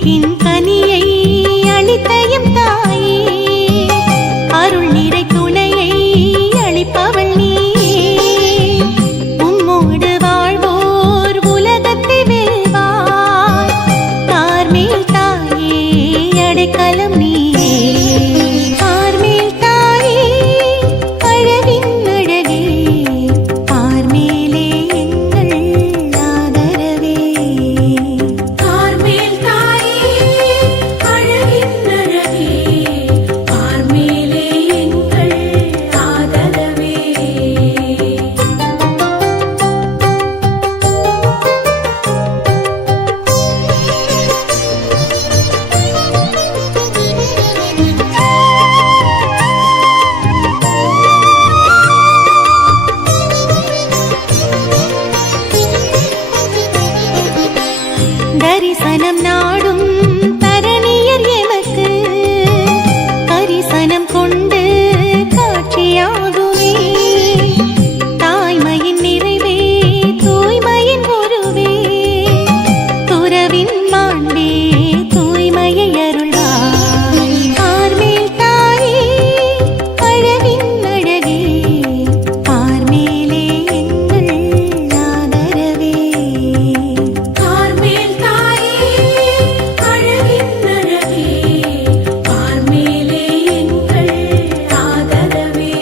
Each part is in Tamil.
விழிப்பின் கனியை அளித்தையும் தாயே, அருள் நிறை துணையை அளிப்பவள் நீ. உம்மோடு வாழ்வோர் உலகத்தை வெல்வார், தார்மேல் தாயே அடைக்கலம் நீயே. தார்மேல் தாயே அழகின் அழகே, பார்மேலே எங்கள் ஆதரவே. தார்மேல் தாயே அழகின் அழகே, பார்மேலே எங்கள் ஆதரவே. தரிசனம் நாடும் தரணியர் எமக்கு, கரிசனம் கொண்டு காட்சியாகுமே. தாய்மையின் நிறைவே தூய்மையின் உருவே, துறவின் மாண்பே தூய்மையை அருள்வாய். பார்மேல் தாயே அழகின் அழகே, பார்மேலே எங்கள் ஆதரவே. பார்மேல் தாயே அழகின் அழகே, பார்மேலே எங்கள் ஆதரவே.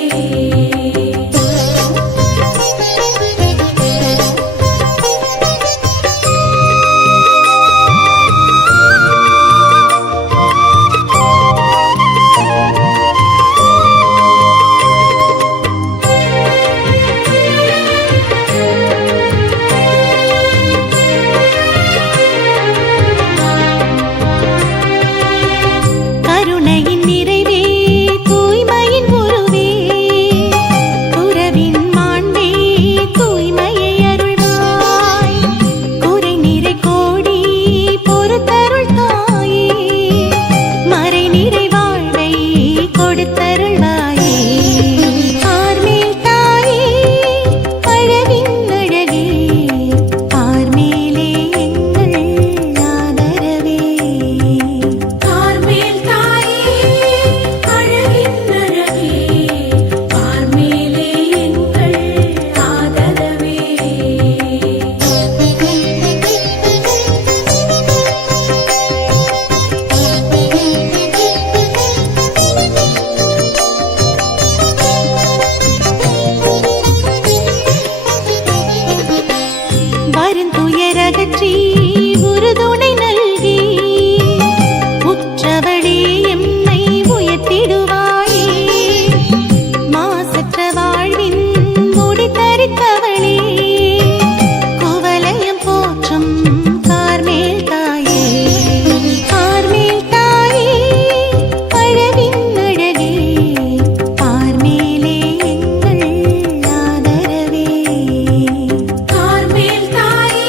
கருணையின் நிறைவே தூய்மையின் உருவே, துறவின் மாண்பே தூய்மையை அருள்வாய். குறை நிறை கோடி பொறுத்தருள் தாயே, மறை நிறை வாழ்வை கொடுத்தருள்வாயே. பார்மேல் தாயே அழகின் அழகே, பார்மேலே எங்கள் ஆதரவே. பார்மேல் தாயே அழகின் அழகே, பார்மேலே எங்கள் ஆதரவே. வருந்துயரகற்றி உறுதுணை நல்கி, உற்றவளே எம்மை உயர்த்திடுவாயே. மாசற்ற வாழ்வின் முடித்தரித்தவளே, குவலயம் போற்றும் பார்மேல் தாயே. பார்மேல் தாயே அழகின் அழகே, பார்மேலே எங்கள் ஆதரவே. பார்மேல் தாயே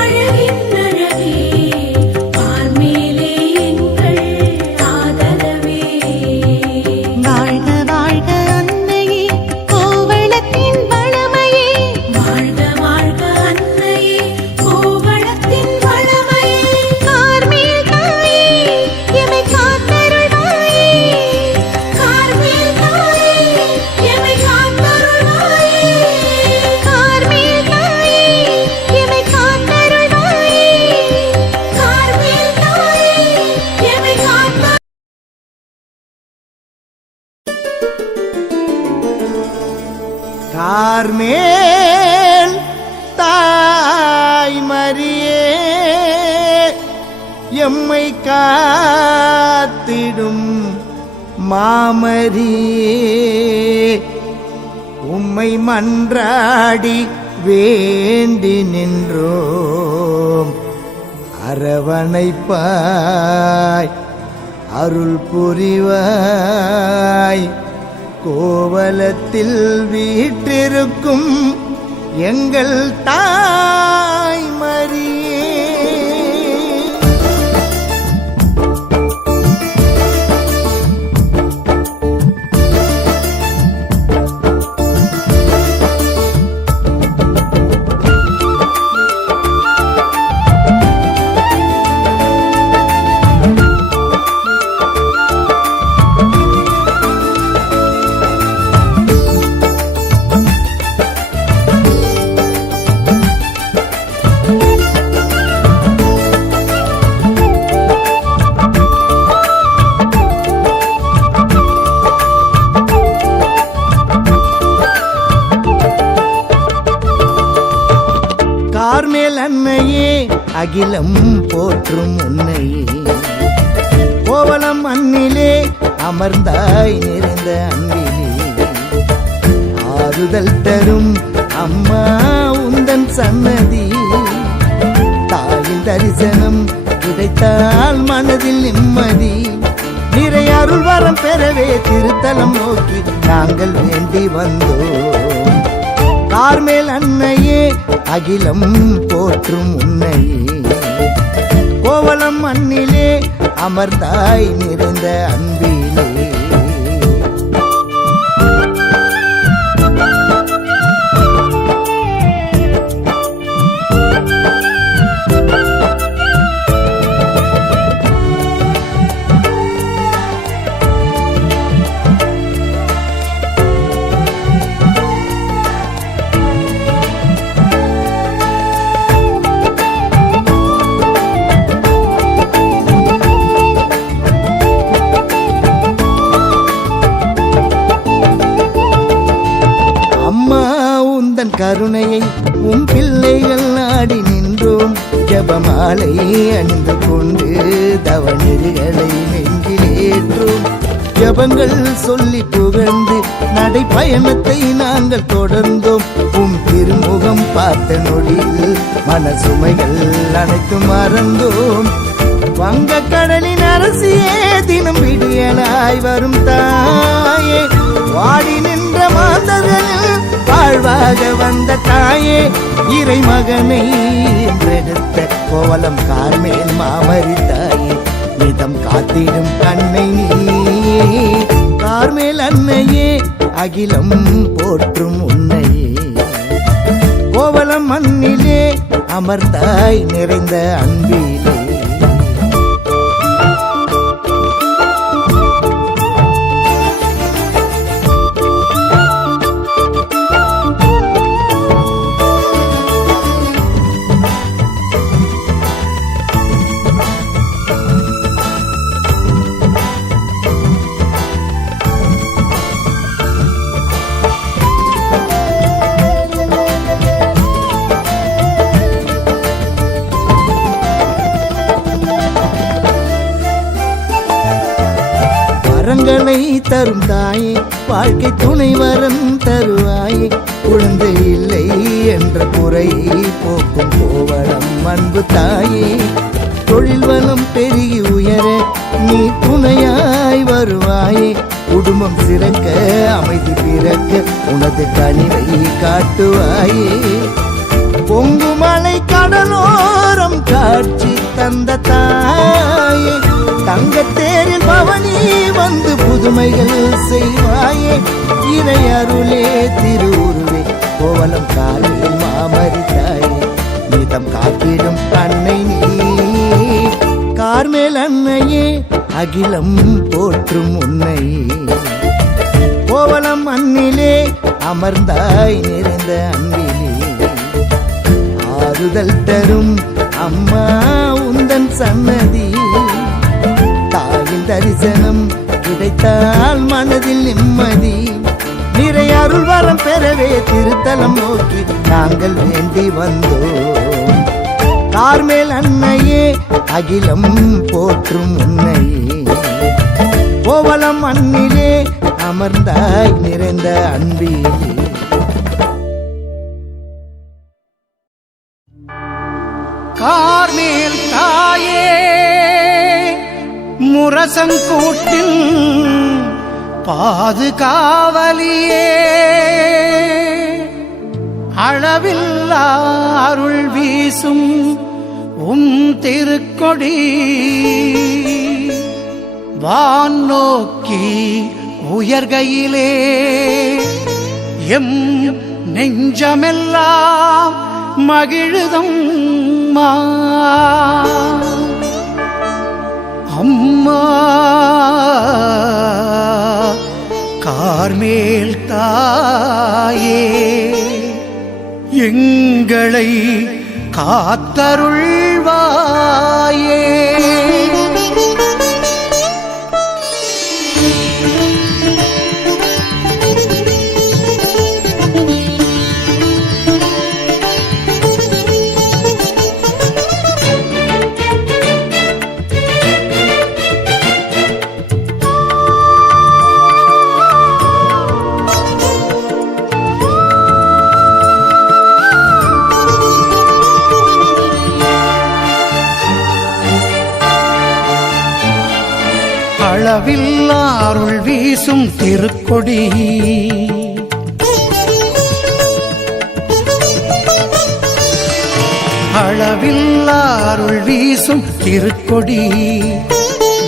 அழகின் அழகே, பார்மேலே எங்கள் ஆதரவே. வாழ்க வாழ்க அன்னையே கோவளத்தின் வளமையே, வாழ்க வாழ்க அன்னையே கோவளத்தின் வளமையே. பார்மேல் தாயே எமை காத்தருள்வாயே, பார்மேல் தாயே எமை காத்தருள்வாயே. பார்மேல் தாயே எமை காத்தருள்வாயே, பார்மேல் தாயே எமை காத்த. கார்மேல் தாய் மரியே, எம்மை காத்திடும் மாமரியே, உம்மை மன்றாடி வேண்டி நின்றோம். அரவணைப்பாய் அருள் புரிவாய். கோவலத்தில் வீற்றிருக்கும் எங்கள் தாய் மரியே. அகிலம் போற்றும் உன்னை. கோவலம் மண்ணிலே அமர்ந்தாய் நிறைந்த அன்பிலே, ஆறுதல் தரும் அம்மா உந்தன் சன்னதி. தாயின் தரிசனம் கிடைத்தால் மனதில் நிம்மதி. நிறை அருள் வரம் பெறவே திருத்தலம் நோக்கி நாங்கள் வேண்டி வந்தோம். கார்மேல் அன்னையே அகிலம் போற்றும் உன்னையே, கோவலம் மண்ணிலே அமர்ந்தாய் நிறைந்த அன்பிலே. கருணையை உம் பிள்ளைகள் நாடி நின்றோம். ஜபமாலை அணிந்து கொண்டு தவநெறிகளை நெஞ்சிலேற்றோம். ஜபங்கள் சொல்லி புகழ்ந்து நடைப்பயணத்தை நாங்கள் தொடர்ந்தோம். உம் திருமுகம் பார்த்த நொடியில் மனசுமைகள் அனைத்தும் மறந்தோம். வங்க கடலின் அரசியே தினம் விடியலாய் வரும் தாயே, வாடி நின்ற மாந்தர்களில் வாழ்வாக வந்த தாயே, இறை மகனை எடுத்த கோவலம் கார்மேல் மாமரி தாயே, நிதம் காத்திடும் அன்னை நீ. கார்மேல் அன்னையே அகிலம் போற்றும் உன்னையே, கோவலம் மண்ணிலே அமர்ந்தாய் நிறைந்த அன்பிலே. வரங்களை தரும் தாயே, வாழ்க்கை துணை வரம் தருவாயே, குழந்தை இல்லை என்ற குறையை போக்கும் கோவலம் அன்பு தாயே. தொழில் வளம் பெருகி உயர நீ துணையாய் வருவாயே, குடும்பம் சிறக்க அமைதி பிறக்க உனது கனிவை காட்டுவாயே. பொங்குமலை கடலோரம் காட்சி தந்த தாயே, தங்கத்தேரில் பவனி வந்து புதுமைகள் செய்வாயே. இறை அருளே திருவுருவே கோவலம் கார்மேல் மாமரி தாயே, நிதம் காத்திடும் அன்னை நீ. கார்மேல் அன்னையே அகிலம் போற்றும் உன்னையே, கோவலம் மண்ணிலே அமர்ந்தாய் நிறைந்த அன்பிலே. ஆறுதல் தரும் அம்மா உந்தன் சன்னதி, தாயின் தரிசனம் கிடைத்தால் மனதில் நிம்மதி. நிறை அருள் வரம் பெறவே திருத்தலம் நோக்கி நாங்கள் வேண்டி வந்தோம். கார்மேல் அன்னையே அகிலம் போற்றும் உன்னையே, கோவலம் மண்ணிலே அமர்ந்தாய் நிறைந்த அன்பிலே. கார்மேல் தாயே முரசங்கூட்டின் பாதுகாவலியே, அளவில்லா அருள் வீசும் உம் திருக்கொடி, வான் நோக்கி உயர்கையிலே எம் நெஞ்சமெல்லாம் மகிழுதம் அம்மா. கார்மேல் தாயே எங்களை காத்தருள்வாயே. அளவில்லா அருள் வீசும் திருக்கொடி அளவில்லா அருள் வீசும் திருக்கொடி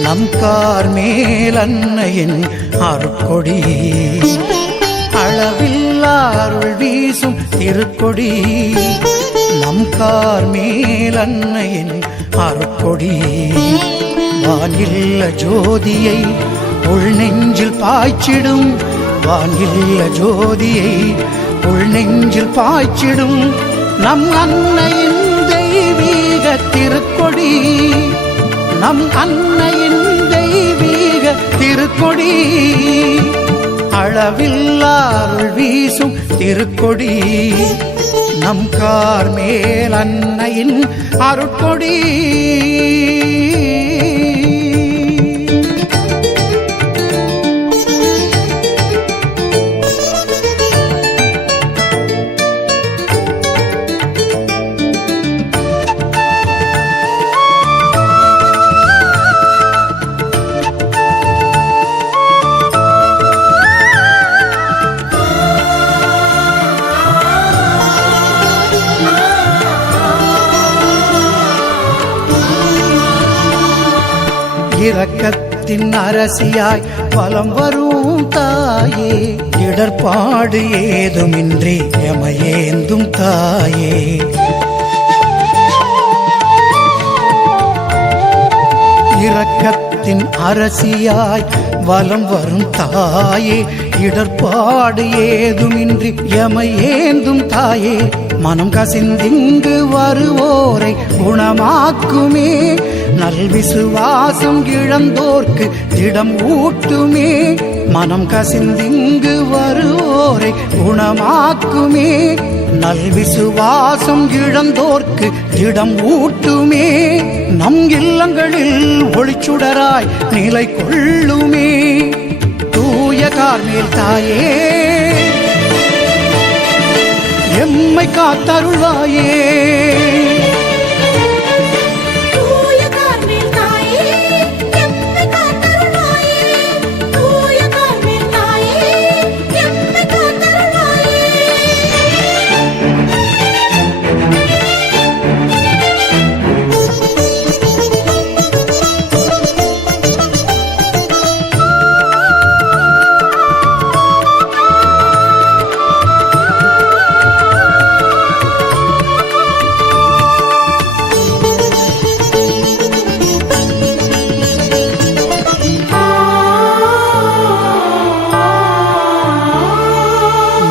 நம் கார் மேல் அன்னையின் அருட்கொடி அளவில்லா அருள் வீசும் திருக்கொடி நம் கார் மேல் அன்னையின் அருட்கொடி வானில்ல ஜோதியை உள் நெஞ்சில் பாய்ச்சிடும் வானில்ல ஜோதியை உள் நெஞ்சில் பாய்ச்சிடும் நம் அன்னையின் தெய்வீக திருக்கொடி நம் அன்னையின் தெய்வீக திருக்கொடி அளவில்லா அருள் வீசும் திருக்கொடி நம் கார் மேல் அன்னையின் அருட்கொடி இரக்கத்தின் அரசியாய் வலம் வரும் தாயே இடர்பாடு ஏதுமின்றி எமையேந்தும் தாயே இரக்கத்தின் அரசியாய் வலம் வரும் தாயே இடர்பாடு ஏதுமின்றி எமையேந்தும் தாயே மனம் கசிந்திங்கு வருவோரை குணமாக்குமே நல்விசுவாசம் இழந்தோர்க்கு திடம் ஊட்டுமே மனம் கசிந்திங்கு வருவோரை குணமாக்குமே நல்விசுவாசம் இழந்தோர்க்கு திடம் ஊட்டுமே நம் இல்லங்களில் ஒளிச்சுடராய் நிலை கொள்ளுமே தூய கார்மேல் தாயே எம்மை காத்தருள்வாயே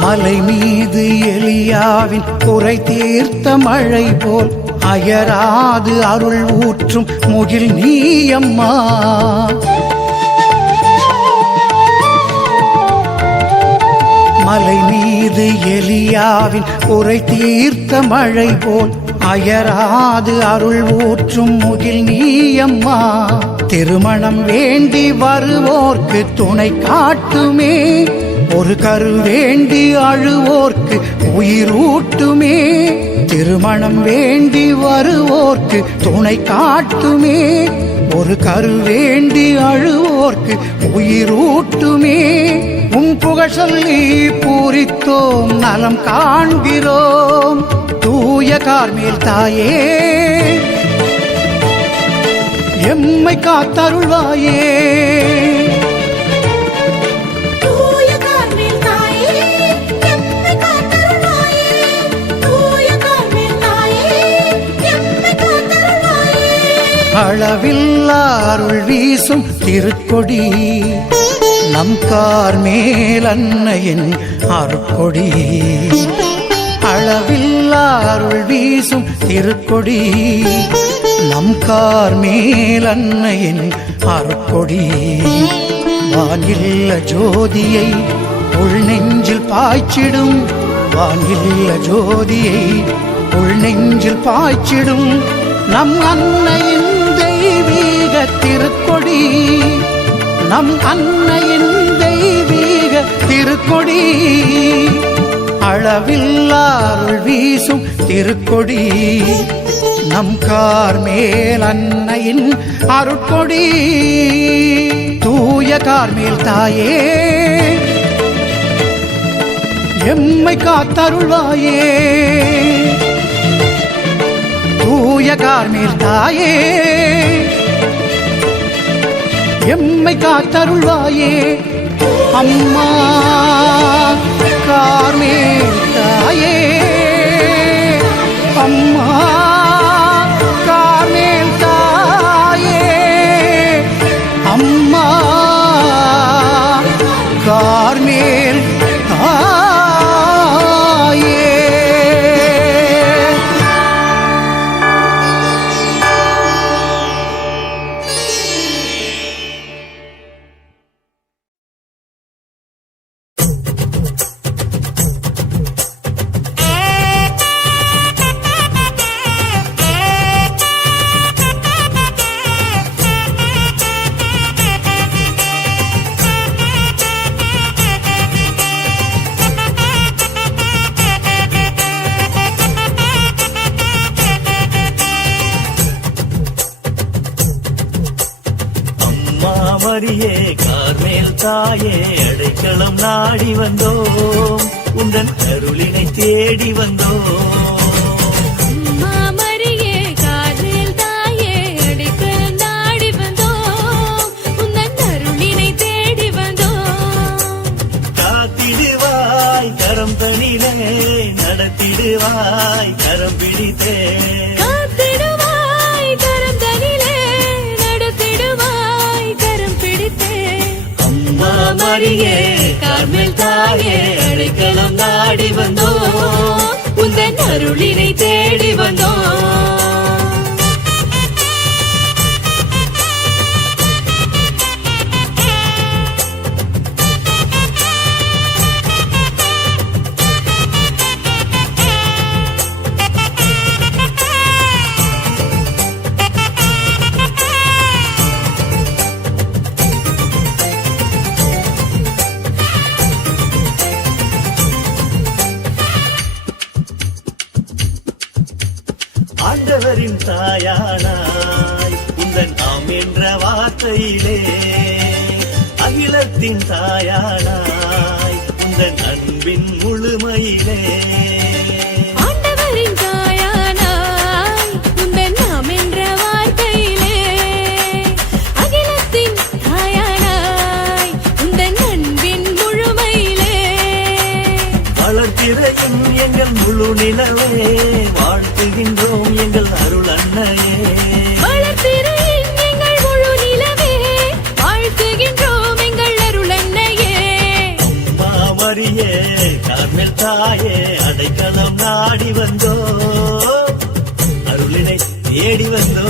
மலை மீது எலியாவின் குறை தீர்த்த மழை போல் அயராது அருள் ஊற்றும் முகில் நீயம்மா மலை மீது எலியாவின் குறை தீர்த்த மழை போல் அயராது அருள் ஊற்றும் முகில் நீயம்மா திருமணம் வேண்டி வருவோர்க்கு துணை காட்டுமே ஒரு கரு வேண்டி அழுவோர்க்கு உயிரூட்டுமே திருமணம் வேண்டி வருவோர்க்கு துணை காட்டுமே ஒரு கரு வேண்டி அழுவோர்க்கு உயிரூட்டுமே உன் புகழ் சொல்லி பூரித்தோம் நலம் காண்கிறோம் தூய கார்மேல் தாயே எம்மை காத்தருள்வாயே அளவில்லா அருள் வீசும் திருக்கொடி நம் கார் மேல் அன்னையின் அருட்கொடி அளவில்லா அருள் வீசும் திருக்கொடி நம் கார் மேல் அன்னையின் அருட்கொடி வானில்ல ஜோதியை உள் நெஞ்சில் பாய்ச்சிடும் வானில்ல ஜோதியை உள் நெஞ்சில் பாய்ச்சிடும் நம் அன்னையின் தெய்வீக திருக்கொடி நம் அன்னையின் தெய்வீக திருக்கொடி அளவில்லா அருள் வீசும் திருக்கொடி நம் கார்மேல் அன்னையின் அருட்கொடி தூய கார்மேல் தாயே எம்மை காத்தருள்வாயே தூய கார்மேல் தாயே எம்மை காத்தருள்வாயே அம்மா கார்மேல் தாயே அம்மா கார்மேல் தாயே அம்மா கார்மேல் தாயே மரியே கார்மேல் தாயே அடைக்கலம் நாடி வந்தோம் உந்தன் அருளினை தேடி வந்தோம் மாமரியே கார்மேல் தாயே அடைக்கலம் நாடி வந்தோம் உந்தன் அருளினை தேடி வந்தோம் காத்திடுவாய் கரம் தனிலே நடத்திடுவாய் கரம் பிடித்தே காத்திடுவாய் கரம் தனிலே நடத்திடுவாய் கரம் பிடித்தே அம்மா மரியே கார்மேல் தாயே அடைக்கலம் நாடி வந்தோம் உந்தன் அருளினை தேடி வந்தோம் ஆண்டவரின் தாயானாய் உந்தன் ஆம் என்ற வார்த்தையிலே அகிலத்தின் தாயானாய் உந்தன் அன்பின் முழுமையிலே ஆண்டவரின் தாயானாய் உந்தன் நாம் என்ற வார்த்தையிலே அகிலத்தின் தாயானாய் உந்தன் அன்பின் முழுமையிலே வளர்த்திரையும் எங்கள் முழு நிலவே வாழ்த்துகின்றோம் எங்கள் அருள் அன்னையே வளர்த்திரையின் எங்கள் முழு நிலவே வாழ்த்துகின்றோம் எங்கள் அருள் அன்னையே அம்மா மரியே கார்மேல் தாயே அடைக்கலம் நாடி வந்தோ அருளினை தேடி வந்தோ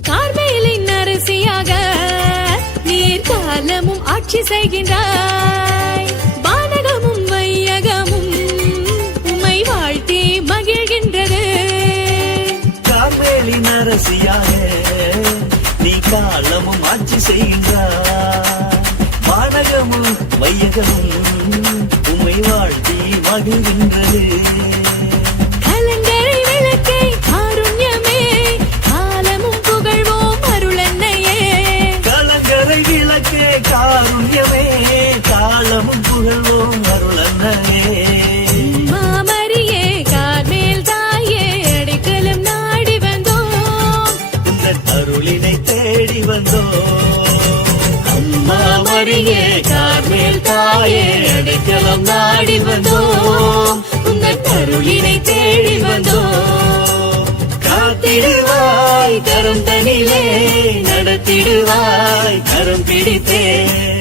கார்மேலின் அரசியாக நீர் காலமும் ஆட்சி செய்கின்றாய் வானகமும் வையகமும் உம்மை வாழ்த்தி மகிழ்கின்றது கார்மேலின் அரசியாக நீ காலமும் ஆட்சி செய்கின்றாய் வானகமும் வையகமும் உம்மை வாழ்த்தி மகிழ்கின்றது கலங்கரை விளக்கை காருண்யமே காலமும் புகழ்வோம் அருளன்னையே கலங்கரை விளக்கே காருண்யமே காலமும் புகழ்வோம் அருளன்னையே மாமரியே கார்மேல் தாயே அடைக்கலம் நாடி வந்தோம் உந்தன் அருளினை தேடி வந்தோ அம்மா மரியே கார்மேல் தாயே அடைக்கலம் நாடி வந்தோம் உந்தன் அருளினை தேடி வந்தோம். காத்திடுவாய் கரம் தனிலே நடத்திடுவாய் கரம் பிடித்தே.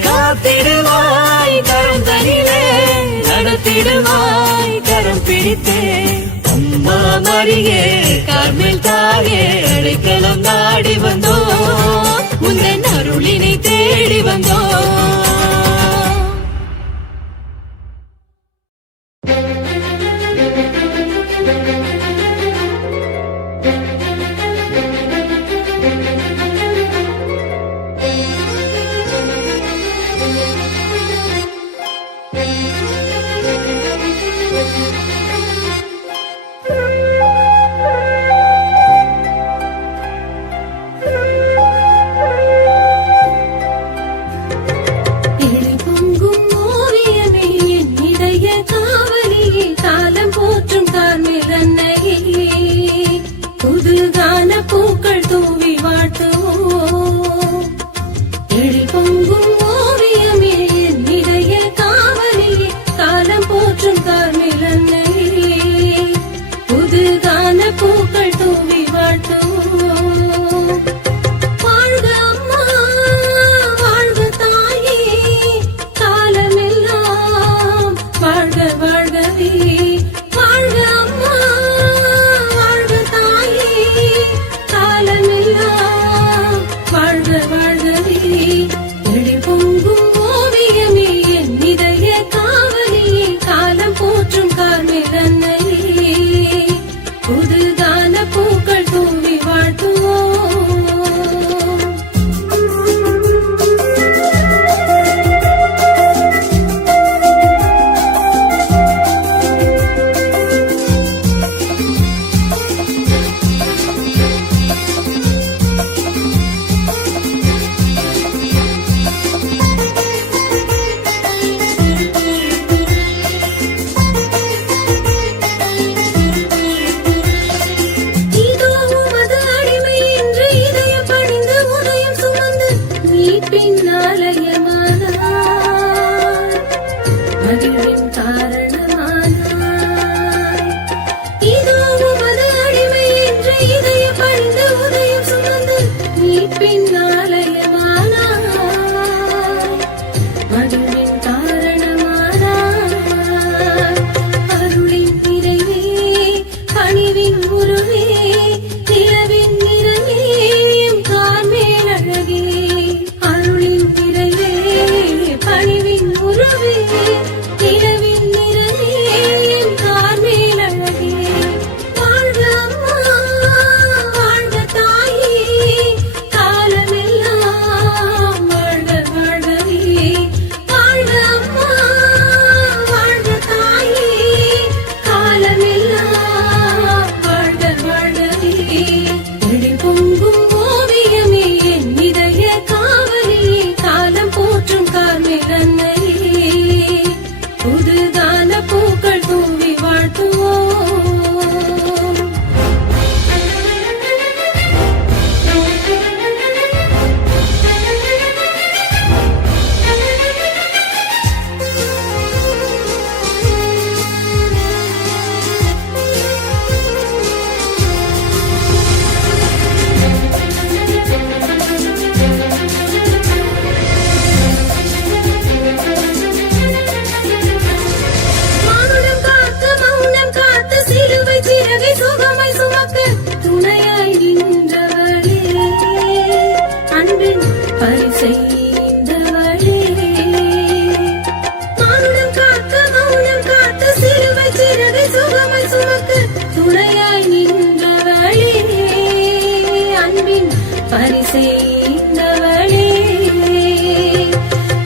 காத்திடுவாய் கரம் தனிலே நடத்திடுவாய் கரம் பிடித்தே. அம்மா மரியே கார்மேல் தாயே அடைக்கலம் நாடி வந்தோம். உந்தன் அருளினை தேடி வந்தோம். பூக்கள் தூவி வாழ்த்துவோம். எழி பொங்கும் ஓவியமே என்னிடைய காவலியே காலம் போற்றும் கார்மேலன்னையே புதுகான பூக்கள் தூவி வாழ்த்துவோம். வாழ்க அம்மா வாழ்க தாயே காலமெல்லாம் வாழ்க வாழ்கவே. வாழ்க அம்மா வாழ்க தாயே காலமெல்லாம் வாழ்க வாழ்கவே. எழி பொங்கும் ஓவியமே என்னிடைய காவலியே காலம் போற்றும் கார்மேலன்னையே புதுகான பூக்கள் தூவி வாழ்த்துவோம். இதோ உமது அடிமை என்று இதயம் பணிந்து உதயம் சுமந்து மீட்பின் ஆலயமானாய். மகிழ்வின் காரணமானாய். இதோ உமது அடிமை என்று இதயம் பணிந்து உதயம் சுமந்து மீட்பின் ஆலயமானாய். மகிழ்வின் காரணமானாய். அருளின் நிறைவே பணிவின் உருவே நிலவின் நிறமே எம் கார்மேல் அழகே. அருளின் நிறைவே பணிவின் உருவே நிலவின் நிறமே எம் கார்மேல் அழகே. வாழ்க அம்மா வாழ்க தாயே காலமெல்லாம் வாழ்க வாழ்கவே. வாழ்க அம்மா வாழ்க தாயே காலமெல்லாம் வாழ்க வாழ்கவே. எழி பொங்கும் ஓவியமே என்னிடைய காவலியே காலம் போற்றும் கார்மேலன்னையே புதுகான பூக்கள் தூவி வாழ்த்துவோம். மானுடம் காக்க மௌனம் காத்து சிலுவை சிறகை சுகமாய் சுமக்க துணையாய் நின்றவளே அன்பின் பரிசெய்தவளே. மானுடம் காக்க மௌனம் காத்து சிலுவை சிறகை சுகமாய் சுமக்க துணையாய் நின்றவளே அன்பின் பரிசெய்தவளே.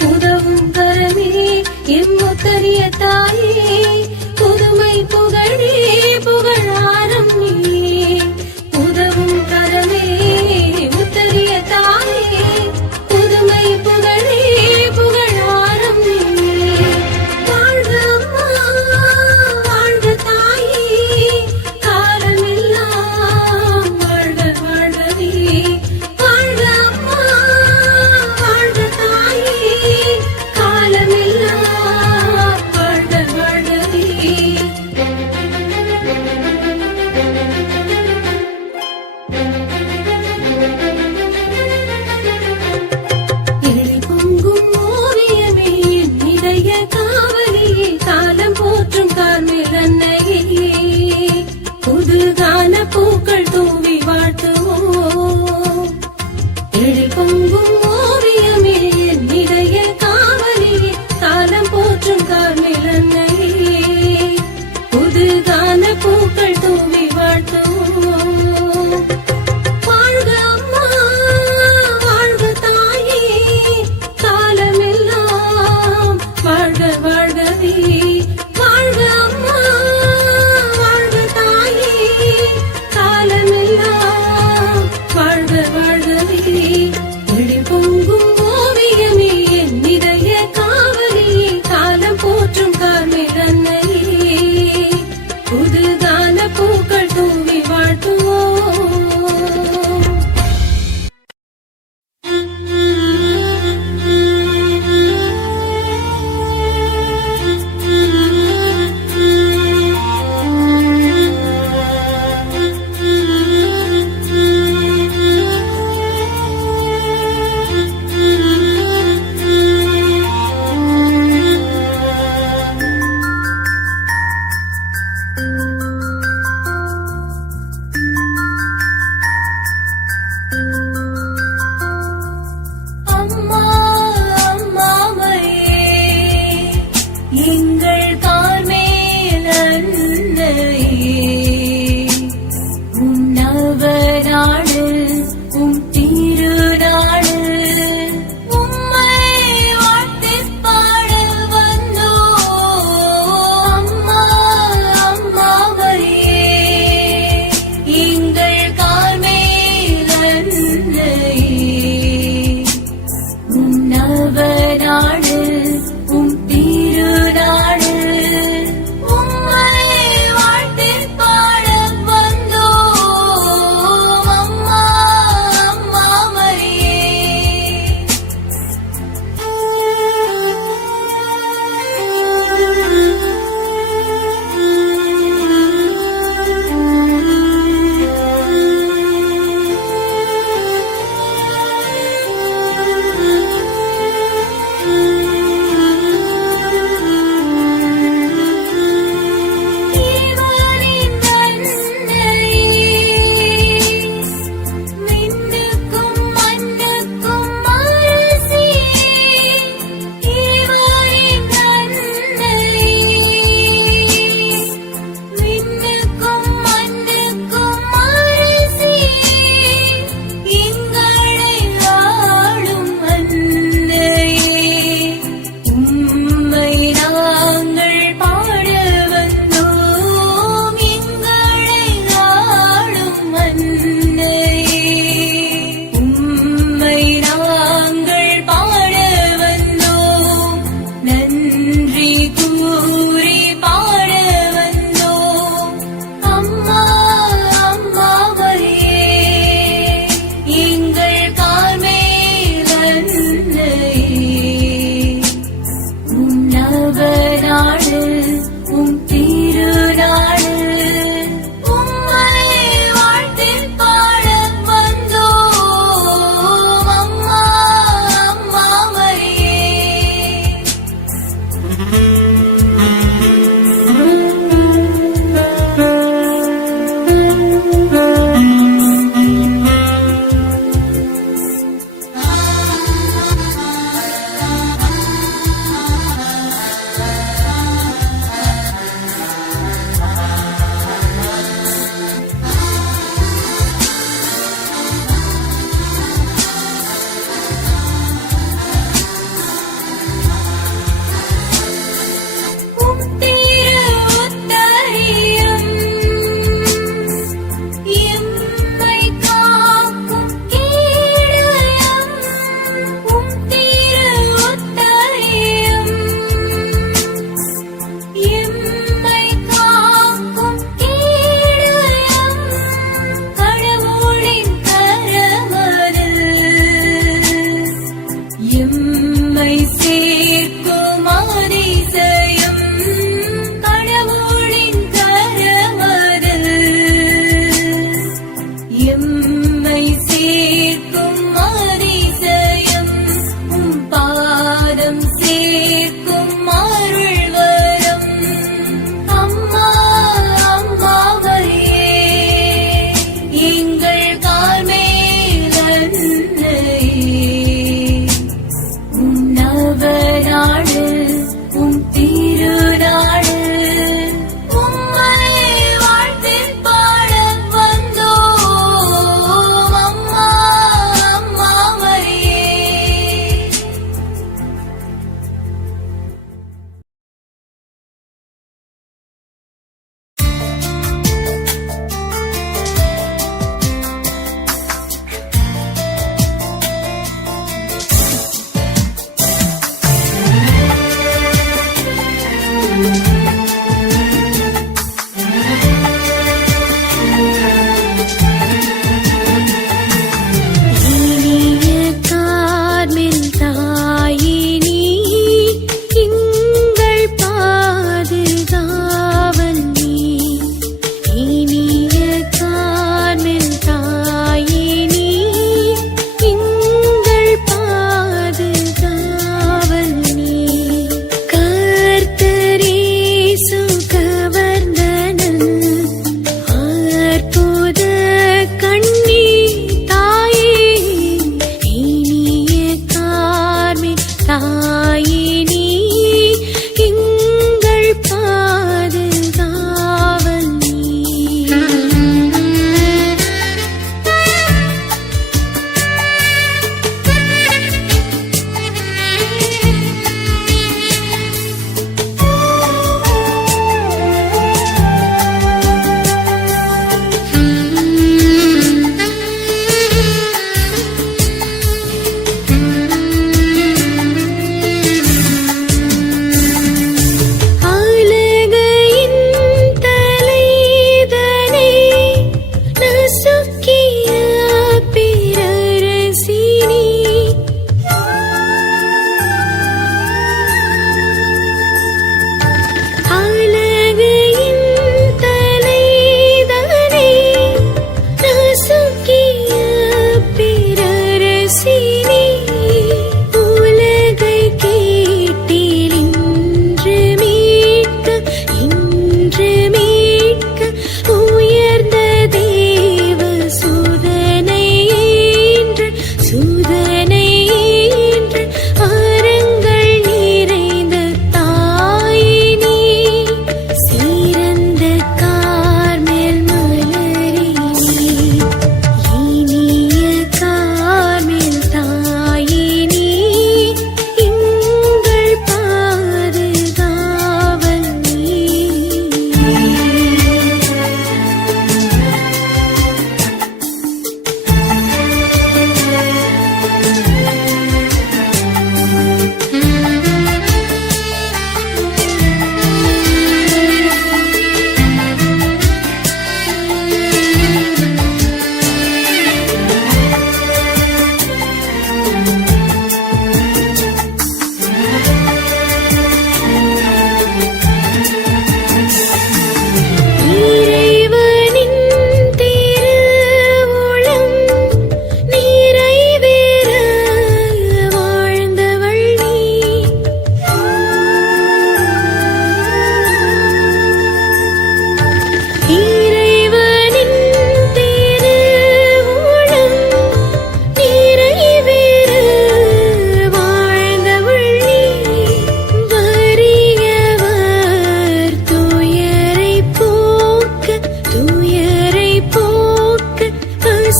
உதவும் கரமே எம்முத்தரிய தாயே புதுமை புகழே புகழாரம் நீயே. உதவும் கரமே உத்தரிய தாயே புதுமை புகழே புகழாரம் நீயே. வாழ்க அம்மா வாழ்க தாயே காலமெல்லாம் வாழ்க வாழ்கவே. வாழ்க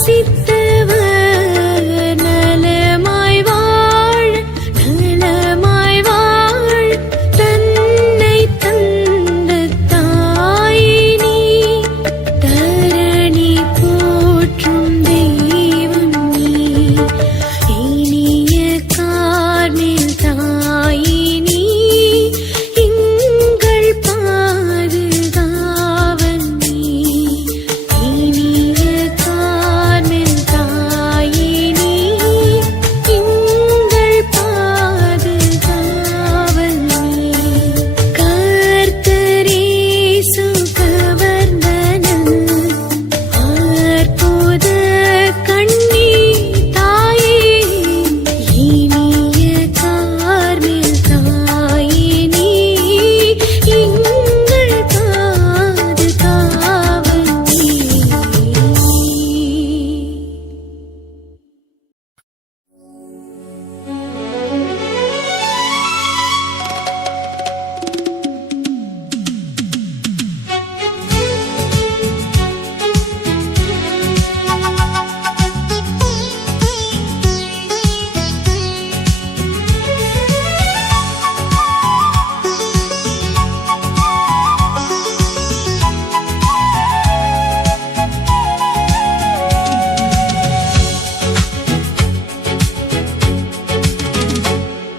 நேசித்தவர் நலமாய் வாழ நலமாய் வாழ தன்னை தந்த தாயே நீ தரணி போற்றும் தெய்வம் நீ இனிய கார்மேல் தாயே நீ எங்கள் பாதுகாவல் நீ இனிய கார்மேல் தாயே நீ எங்கள் பாதுகாவல் நீ கர்த்தரேசு கவர்ந்தனன் அற்புத கண்ணி தாயே இனிய கார்மேல் தாயே நீ எங்கள் பாதுகாவல் நீ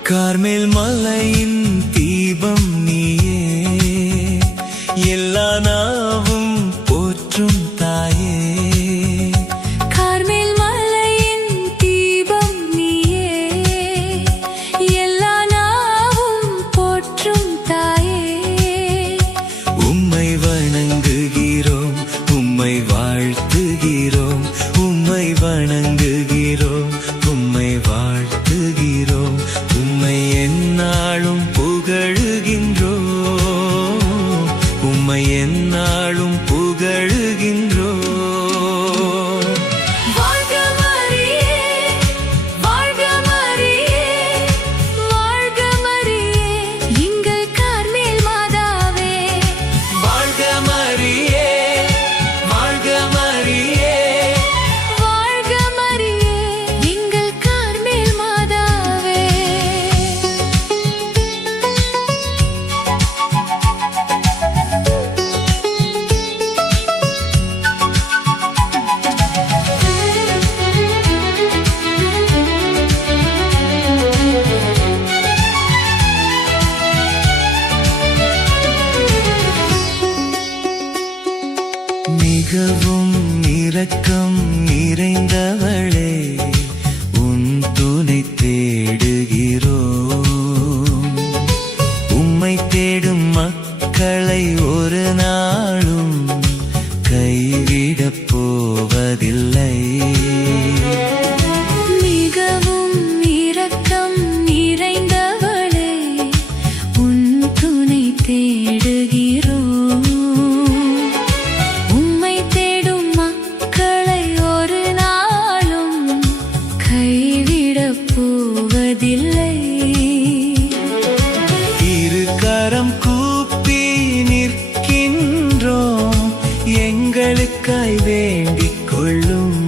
கார்மேல் மலையின் தீபம் நீயே எல்லா நாவும் போற்றும் தாயே கார்மேல் மலையின் தீபம் நீயே எல்லா நாவும் போற்றும் தாயே உம்மை வணங்குகிறோம் உம்மை வாழ்த்துகிறோம் உம்மை வணங்குகிறோம் உம்மை வாழ்த்துகிறோம் உம்மை எந்நாளும் புகழுகின்றோம் உம்மை எந்நாளும் புகழுகின்றோம் வாழ்க மரியே வாழ்க மரியே வாழ்க மரியே எங்கள் கார்மேல் மாதாவே வாழ்க மரியே வாழ்க மரியே வாழ்க மரியே எங்கள் கார்மேல் மாதாவே மிகவும் இரக்கம் நிறைந்தவளே உன் துணை தேடுகிறோம் உம்மை தேடும் மக்களை ஒரு நாளும் கைவிடப் போவதில்லை மிகவும் இரக்கம் நிறைந்தவளே உன் துணை தேடுகிறோம் உம்மை தேடும் மக்களை ஒரு நாளும் கைவிடப் போவதில்லை இரு கரம் கூப்பி நிற்கின்றோம் எங்களுக்காய் வேண்டிக் கொள்ளும்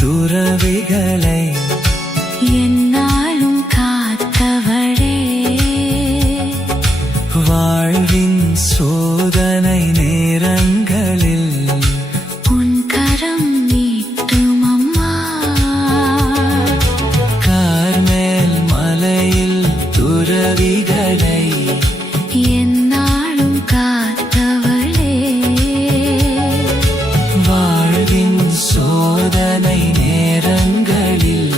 துறவிகளை என்னாலும் காத்தவளே வாழ்வின் சோதனை நேரங்களில் உன் கரம் நீட்டும் அம்மா கார்மேல் மலையில் துறவிகளை என்னாலும் காத்தவளே வாழ்வின் சோதனை நேரங்களில்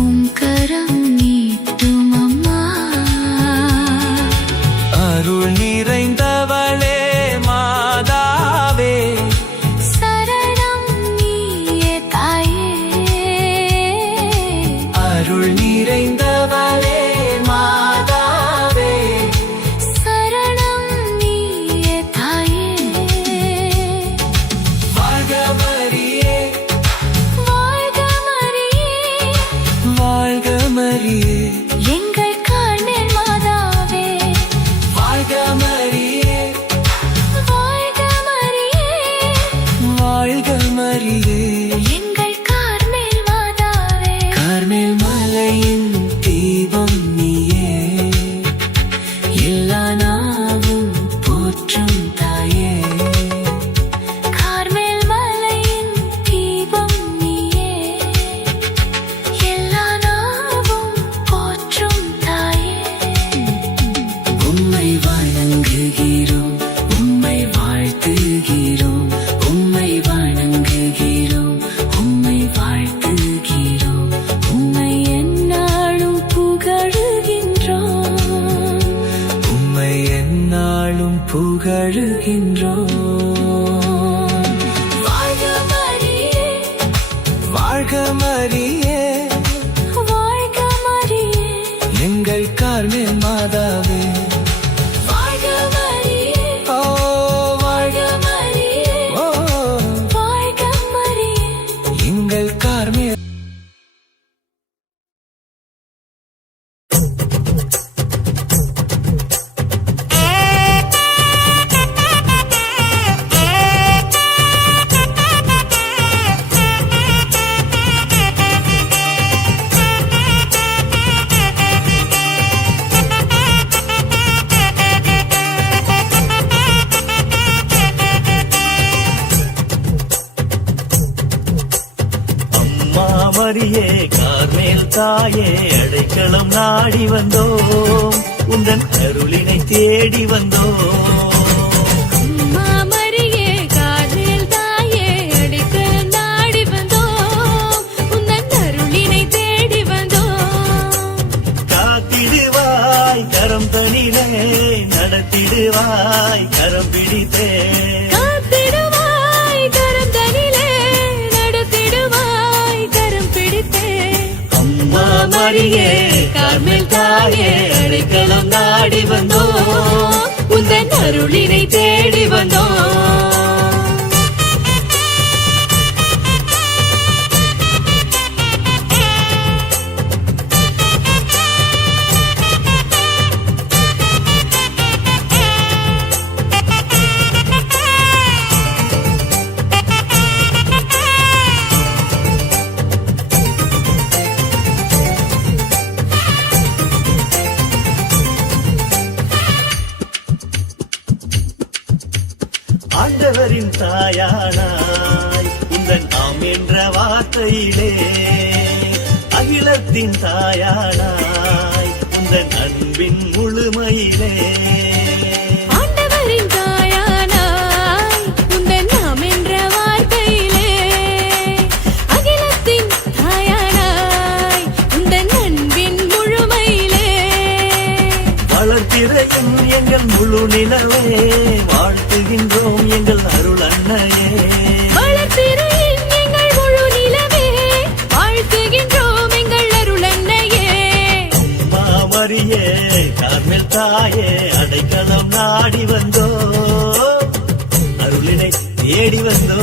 உன் கரம் நீட்டும் அம்மா அருள் நிறைந்தவளே மாதாவே சரணம் நீயே தாயே அருள் நிறைந்தவளே மாதாவே சரணம் நீயே தாயே வாழ்க மரியே வாழ்க மரியே வாழ்க மரியே எங்கள் கார்மேல் மாதாவே வாழ்க மரியே வாழ்க மரியே வாழ்க மரியே எங்கள் கார்மேல் மாதாவே கார்மேல் மலையின் தீபம் நீயே எல்லா நாவும் போற்றும் தாயே கார்மேல் மலையின் தீபம் நீயே எல்லா நாவும் போற்றும் தாயே உம்மை வணங்குகிறோம் உம்மை வாழ்த்துகிறோம் உம்மை வணங்குகிறோம் உம்மை வாழ்த்துகிறோம் உம்மை எந்நாளும் புகழுகின்றோம் உம்மை எந்நாளும் புகழுகின்றோம் வாழ்க மரியே வாழ்க மரியே வாழ்க மரியே எங்கள் கார்மேல் மாதாவே வாழ்க மரியே ஓ வாழ்க வாழ்க மரியே ஓ வாழ்க மரியே எங்கள் கார்மேல் அம்மா மரியே கார்மேல் தாயே அடைக்கலம் நாடி வந்தோம் உந்தன் அருளினை தேடி வந்தோம் அம்மா மரியே கார்மேல் தாயே அடைக்கலம் நாடி வந்தோம் உந்தன் அருளினை தேடி வந்தோம் காத்திடுவாய் கரம் தனிலே நடத்திடுவாய் கரம் பிடித்தே காத்திடுவாய் கரம் தனிலே நடத்திடுவாய் கரம் பிடித்தே அம்மா மரியே கார்மேல் தாயே அடைக்கலம் நாடி வந்தோம் உந்தன் அருளினை தேடி வந்தோம் ஆண்டவரின் தாயானாய் உந்தன் ஆம் என்ற வார்த்தையிலே அகிலத்தின் தாயானாய் உந்தன் அன்பின் முழுமையிலே ஆண்டவரின் தாயானாய் உந்தன் நாம் என்ற வார்த்தையிலே அகிலத்தின் தாயானாய் உந்தன் அன்பின் முழுமையிலே வளர்த்திரையும் எங்கள் முழு நிலவே வாழ்த்துகின்றோம் எங்கள் அருள் அன்னையே வளர்த்திரையின் எங்கள் முழு நிலவே வாழ்த்துகின்றோம் எங்கள் அருள் அன்னையே அம்மா மரியே கார்மேல் தாயே அடைக்கலம் நாடி வந்தோ அருளினை தேடி வந்தோ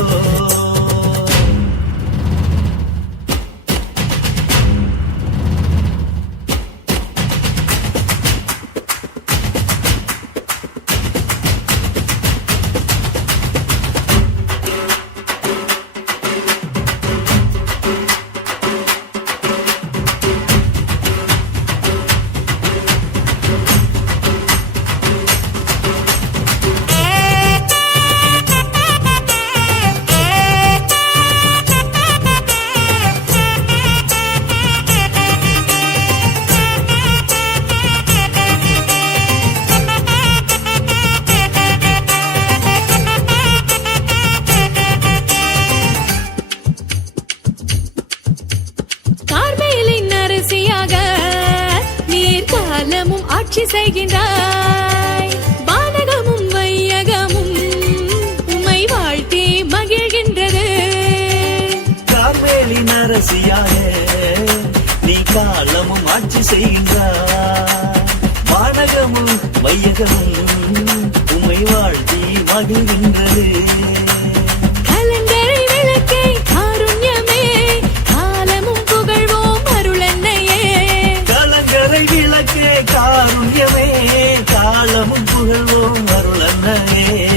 காலமும் ஆட்சி செய்கின்றாய் வானகமும் வையகமும் உம்மை வாழ்த்தி மகிழ்கின்றது கார்மேலி நரசியாக நீ காலமும் ஆட்சி செய்கின்றாய் வானகமும் வையகமும் உம்மை வாழ்த்தி மகிழ்கின்றது கலங்கரை விளக்கே காருண்யமே காலமும் புகழ்வோம் அருளன்னையே கலங்கரை விளக்கே காருண்யமே காலமும் புகழ்வோம் அருளன்னையே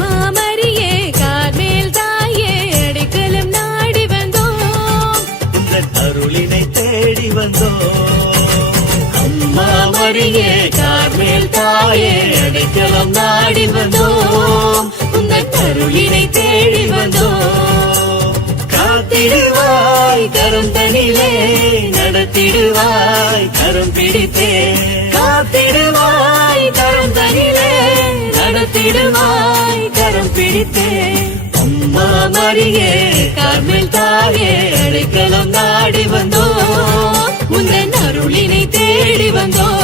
மாமரியே கார்மேல் தாயே அடைக்கலம் நாடி வந்தோம் உந்தன் அருளினை தேடி வந்தோம் அம்மா மரியே கார்மேல் தாயே அடைக்கலம் நாடி வந்தோம் உந்தன் அருளினை தேடி வந்தோம் காத்திடுவாய் கரம் தனிலே நடத்திடுவாய் கரம் பிடித்தே காத்திடுவாய் கரம் தனிலே நடத்திடுவாய் கரம் பிடித்தே அம்மா மரியே கார்மேல் தாயே அடைக்கலம் நாடி வந்தோம் உந்தன் அருளினை தேடி வந்தோம்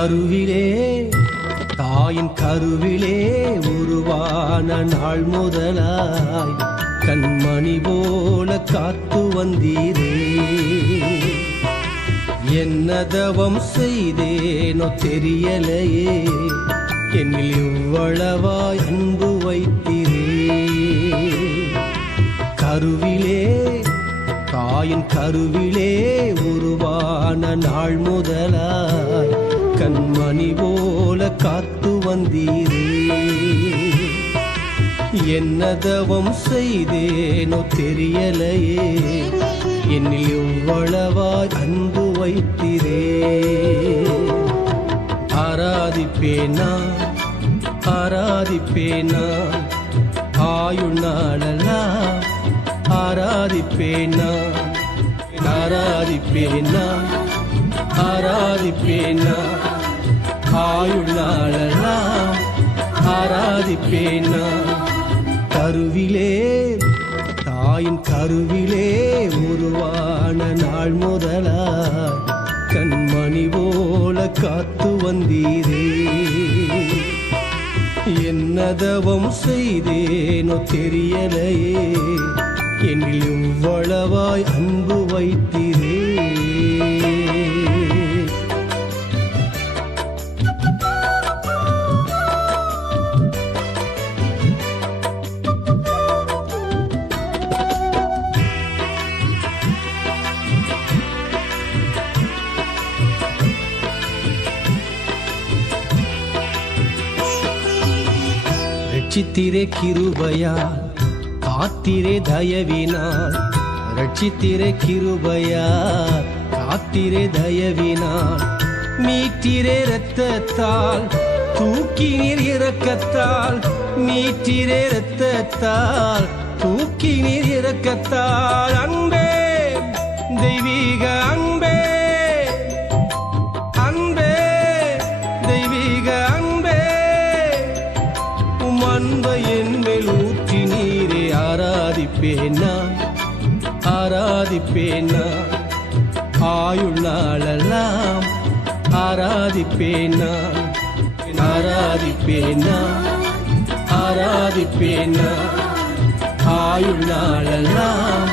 கருவிலே தாயின் கருவிலே உருவான நாள் முதலாய் கண்மணி போல காத்து வந்தீரே. என்ன தவம் செய்தேனோ தெரியலையே, என்னில் இவ்வளவாய் அன்பு வைத்தீரே. கருவிலே தாயின் கருவிலே உருவான நாள் முதலாய் கண்மணி போல காத்து வந்தீரே. என்ன தவம் செய்தேனோ தெரியலையே, என்னில் இவ்வளவாய் அன்பு வைத்தீரே. ஆராதிப்பேனா ஆராதிப்பேனா ஆயுள் நாளெல்லாம் ஆராதிப்பேனா ஆராதிப்பேனா ஆராதிப்பேனா ஆயுள் நாளெல்லாம் ஆராதிப்பேனா. கருவிலே தாயின் கருவிலே உருவான நாள் முதலாய் கண்மணி போல காத்து வந்தீரே. என்ன தவம் செய்தேனோ தெரியலையே, என்னில் இவ்வளவாய் அன்பு வைத்தீரே. ரட்சித்திரே கிருபையால் காத்திரே தயவினால், ரட்சித்திரே கிருபையால் காத்திரே தயவினால், மீட்டிரே இரத்தத்தால் தூக்கினீர் இரக்கத்தால், மீட்டிரே இரத்தத்தால் தூக்கினீர் இரக்கத்தால். அன்பே தெய்வீக அன்பே அன்பே தெய்வீக அன்பே, உம் அன்பை என் மேல் ஊற்றி நீரே. ஆராதிப்பேனா ஆராதிப்பேனா ஆயுள் நாளெல்லாம் ஆராதிப்பேனா ஆராதிப்பேனா ஆராதிப்பேனா ஆயுள் நாளெல்லாம்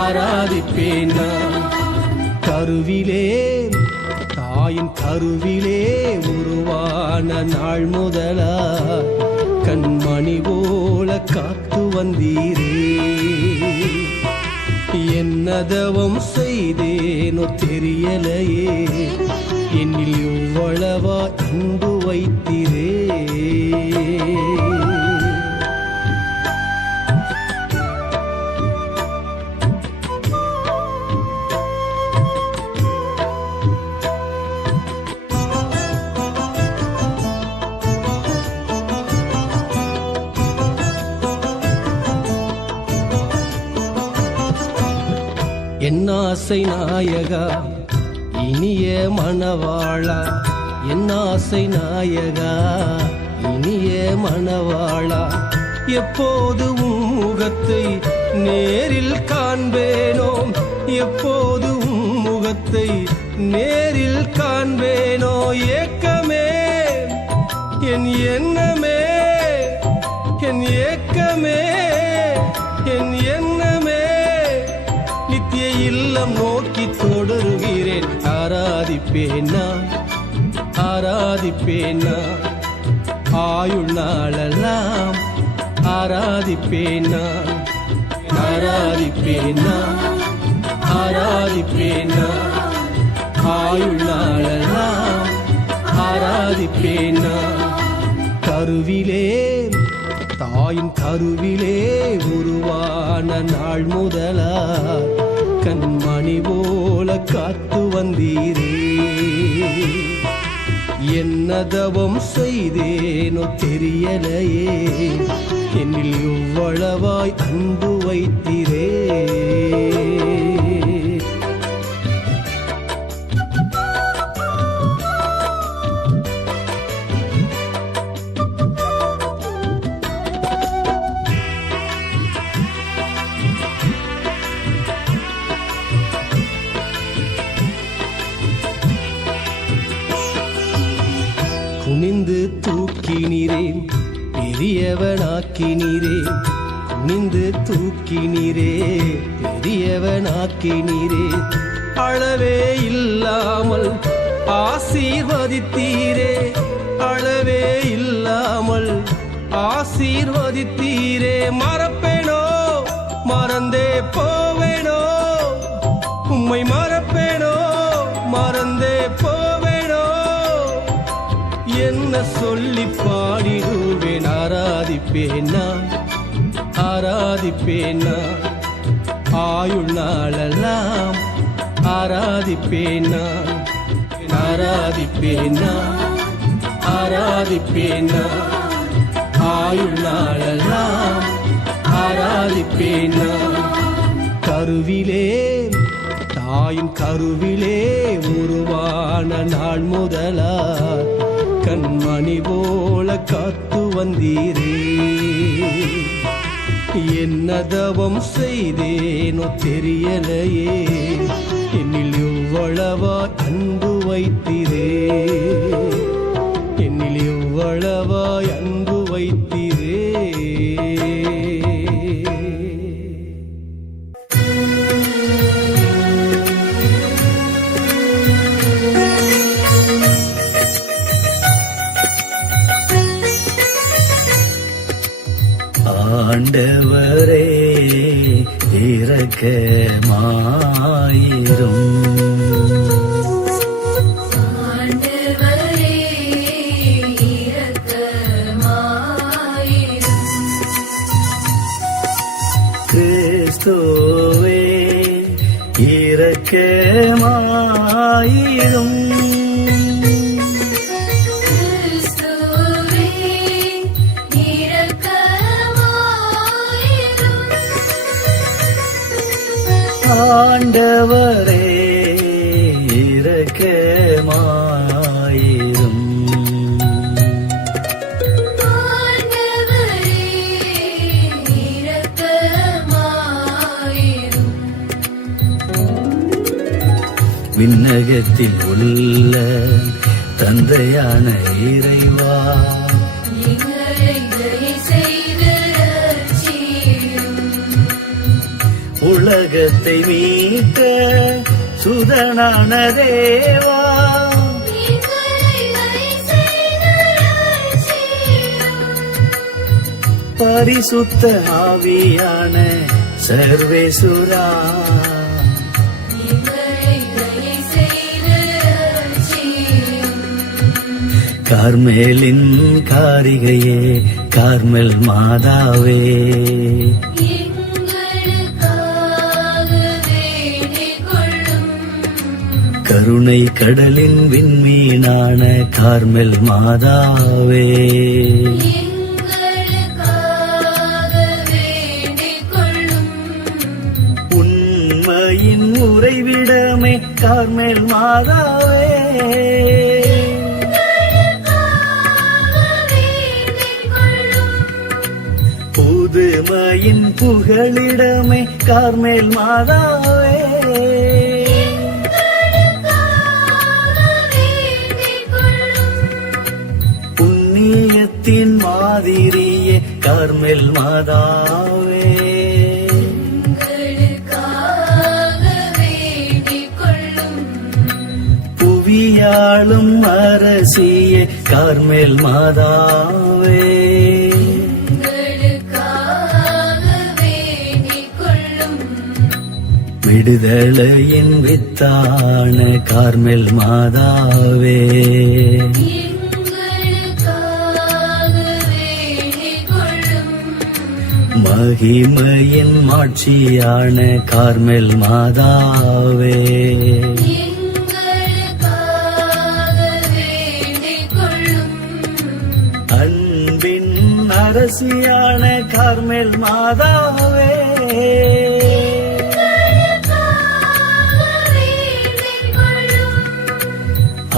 ஆராதிப்பேனா. கருவிலே தாயின் கருவிலே உருவான நாள் முதலாய் கண்மணி போல காத்து வந்தீரே. என்ன தவம் செய்தேனோ தெரியலையே, என்னில் இவ்வளவா அன்பு வைத்தீரே. என்னாசை நாயகா இனிய மணவாளா, என்னாசை நாயகா இனிய மணவாளா, எப்போது உம் முகத்தை நேரில் காண்பேனோ, எப்போது உம் முகத்தை நேரில் காண்பேனோ. ஏக்கமே என் எண்ணமே, என் ஏக்கமே என் எண்ணமே, நித்திய இல்லம் நோக்கி தொடருகிறேன். ஆராதிப்பேனா ஆராதிப்பேனா ஆயுள் நாளெல்லாம் ஆராதிப்பேனா ஆராதிப்பேனா ஆராதிப்பேனா ஆயுள் நாளெல்லாம் ஆராதிப்பேனா. கருவிலே தாயின் கருவிலே உருவான நாள் முதலாய் கண்மணி போல காத்து வந்தீரே. என்ன தவம் செய்தேனோ தெரியலையே, என்னில் இவ்வளவாய் அன்பு வைத்தீரே. குனிந்து தூக்கினீரே பெரியவனாக்கினீரே குனிந்து தூக்கினீரே பெரியவனாக்கினீரே அளவே இல்லாமல் ஆசீர்வதித்தீரே அளவே இல்லாமல் ஆசீர்வதித்தீரே மறப்பேனோ மறந்தே போவேனோ உம்மை மறப்பேனோ மறந்தே போவேனோ என்ன சொல்லி பாடிடுவேன் ஆராதிப்பேனா ஆராதிப்பேனா ஆயுள் நாளெல்லாம் ஆராதிப்பேனா ஆராதிப்பேனா ஆராதிப்பேனா ஆயுள் நாளெல்லாம் ஆராதிப்பேனா கருவிலே தாயின் கருவிலே உருவான நாள் முதலா கண்மணி போல காத்து வந்தீரே என்ன தவம் செய்தேனோ தெரியலையே என்னில் எவ்வளவா அன்பு வைத்தீரே என்னில் எவ்வளவா அன்பு வைத்தீரே ஆண்டவரே இரக்கமாயிரும் ஆண்டவரே இரக்கமாயிரும் கிறிஸ்துவே இரக்கமாயிரும் கிறிஸ்துவே இரக்கமாயிரும் ஆண்டவரே இரக்கமாயிரும் ஆண்டவரே இரக்கமாயிரும் விண்ணகத்தில் உள்ள தந்தையான இறைவா எங்களை தயவு செய்து ரட்சியும் உலகத்தை மீட்க சுதனான தேவா எங்களை தயவு செய்து ரட்சியும் பரிசுத்த ஆவியான சர்வேசுரா எங்களை தயவு செய்து ரட்சியும் கார்மேலின் காரிகையே கார்மெல் மாதாவே எங்களுக்காக வேண்டிக் கொள்ளும் கருணை கடலின் விண்மீனான கார்மெல் மாதாவே எங்களுக்காக வேண்டிக் கொள்ளும் உண்மையின் உறைவிடமே கார்மெல் மாதாவே வேண்டிக் கொள்ளும் புதுமையின் புகழிடமே கார்மெல் மாதாவே வேண்டிக் கொள்ளும் புண்ணியத்தின் மாதிரியே கார்மெல் மாதாவே எங்களுக்காக வேண்டிக் கொள்ளும் புவியாளும் அரசியே கார்மெல் மாதாவே எங்களுக்காக வேண்டிக் கொள்ளும் விடுதலையின் வித்தான கார்மெல் மாதாவே எங்களுக்காக வேண்டிக் கொள்ளும் மகிமையின் மாட்சியான கார்மெல் மாதாவே எங்களுக்காக வேண்டிக் கொள்ளும் அன்பின் அரசியான கார்மெல் மாதாவே வேண்டிக் கொள்ளும்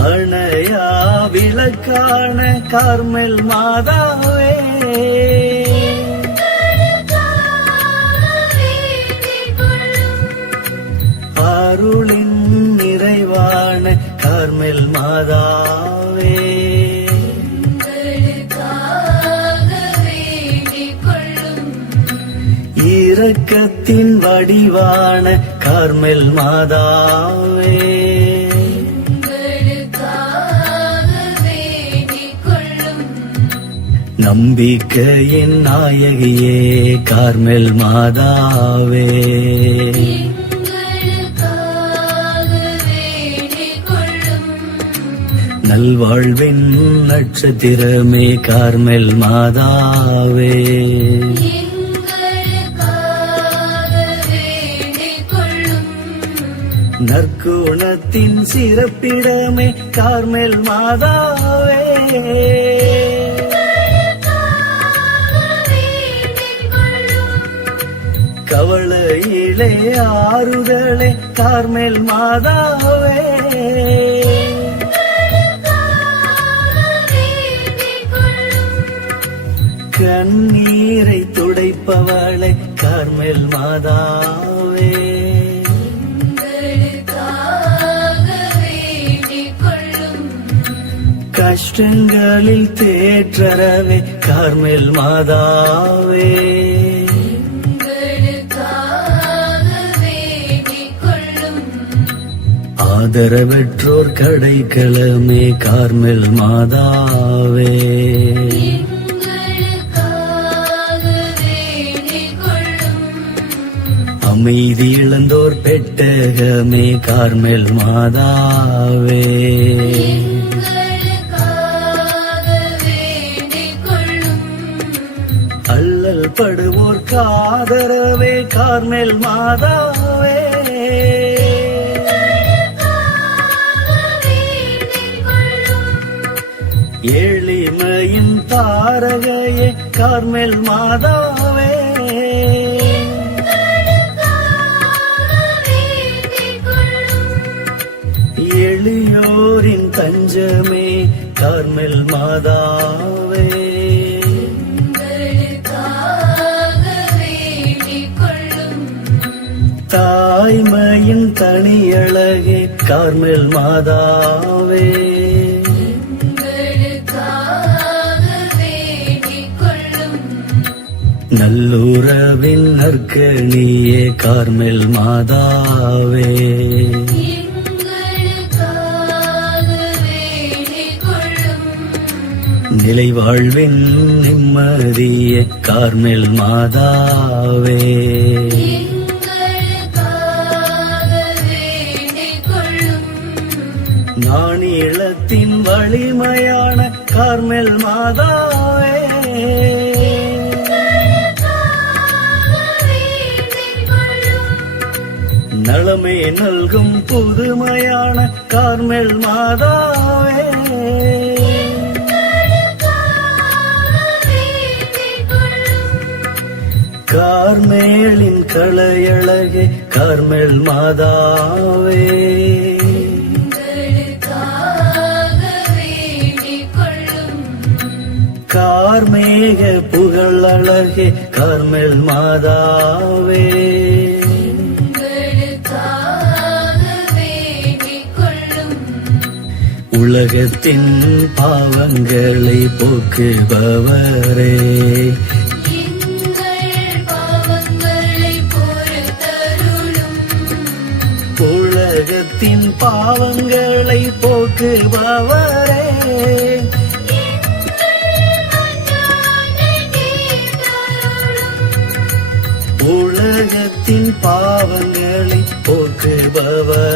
அணையா விளக்கான கார்மெல் மாதாவே வேண்டிக் கொள்ளும் அருளின் நிறைவான கார்மெல் மாதாவே இரக்கத்தின் வடிவான கார்மெல் மாதாவே, நம்பிக்கையின் நாயகியே கார்மெல் மாதாவே, நல்வாழ்வின் நட்சத்திரமே கார்மெல் மாதாவே, நற்குணத்தின் சிறப்பிடமே கார்மெல் மாதாவே, கவலையிலே ஆறுதலே கார்மெல் மாதாவே, கண்ணீரை துடைப்பவளே கார்மெல் மாதாவே, கஷ்டங்களில் தேற்றரவே கார்மெல் மாதாவே, ஆதரவற்றோர் கடைக்கலமே கார்மெல் மாதாவே, அமைதி இழந்தோர் பெட்டகமே கார்மெல் மாதாவே, அல்லல் படுவோர் காதரவே கார்மெல் மாதாவே, எளிமையின் தாரகையே கார்மெல் மாதாவே, எளியோரின் தஞ்சமே கார்மெல் மாதாவே, தாய்மையின் தனியழகே கார்மெல் மாதாவே, நல்லுறவின் நற்கணியே கார்மெல் மாதாவே, நிலை வாழ்வின் நிம்மதியே கார்மெல் மாதாவே, நாணிலத்தின் வலிமையான கார்மெல் மாதாவே, நலமே நல்கும் புதுமையான கார்மெல் மாதாவே, கார்மேலின் களையழகே கார்மெல் மாதாவே, கார்மேக புகழழகே கார்மெல் மாதாவே, உலகத்தின் பாவங்களை போக்குபவரே, உலகத்தின் பாவங்களை போக்குபவரே, உலகத்தின் பாவங்களை போக்குபவரே,